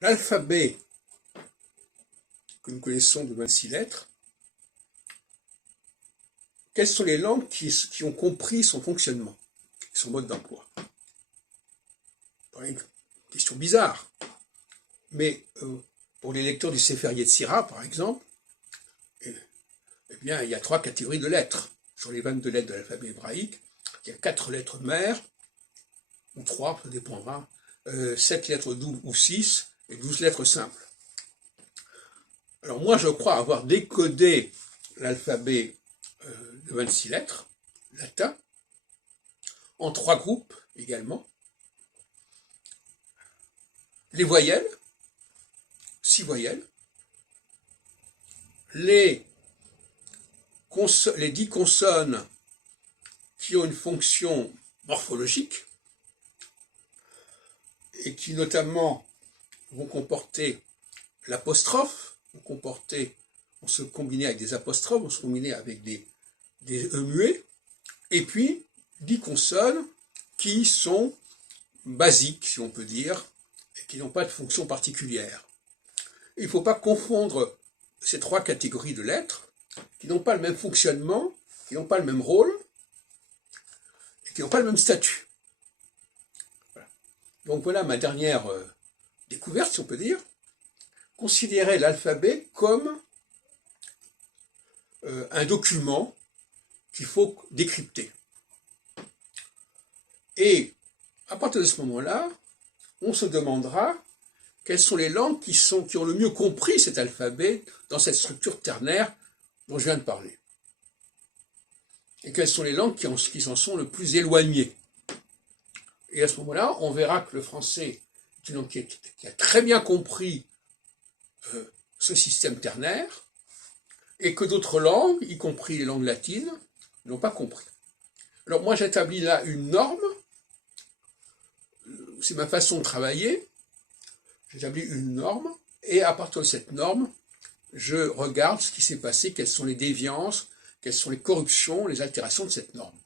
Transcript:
L'alphabet que nous connaissons de 26 lettres, quelles sont les langues qui ont compris son fonctionnement, son mode d'emploi? Une question bizarre, mais pour les lecteurs du Sefer Yetzira, par exemple, eh bien, il y a 3 catégories de lettres. Sur les 22 lettres de l'alphabet hébraïque, il y a 4 lettres mères, ou 3, ça dépendra, 7 lettres doubles ou 6, et 12 lettres simples. Alors moi, je crois avoir décodé l'alphabet de 26 lettres, latin, en 3 groupes également. Les voyelles, 6 voyelles, les 10 consonnes qui ont une fonction morphologique et qui notamment vont comporter l'apostrophe, vont se combiner avec des apostrophes, vont se combiner avec des E muets, et puis 10 consonnes qui sont basiques, si on peut dire, et qui n'ont pas de fonction particulière. Il ne faut pas confondre ces 3 catégories de lettres, qui n'ont pas le même fonctionnement, qui n'ont pas le même rôle, et qui n'ont pas le même statut. Voilà. Donc voilà ma dernière découverte, si on peut dire. Considérer l'alphabet comme un document qu'il faut décrypter. Et à partir de ce moment-là, on se demandera quelles sont les langues qui ont le mieux compris cet alphabet dans cette structure ternaire dont je viens de parler. Et quelles sont les langues qui s'en sont le plus éloignées. Et à ce moment-là, on verra que le français est une langue qui a très bien compris ce système ternaire, et que d'autres langues, y compris les langues latines, n'ont pas compris. Alors moi, j'établis là une norme, c'est ma façon de travailler, j'établis une norme, et à partir de cette norme, je regarde ce qui s'est passé, quelles sont les déviances, quelles sont les corruptions, les altérations de cette norme.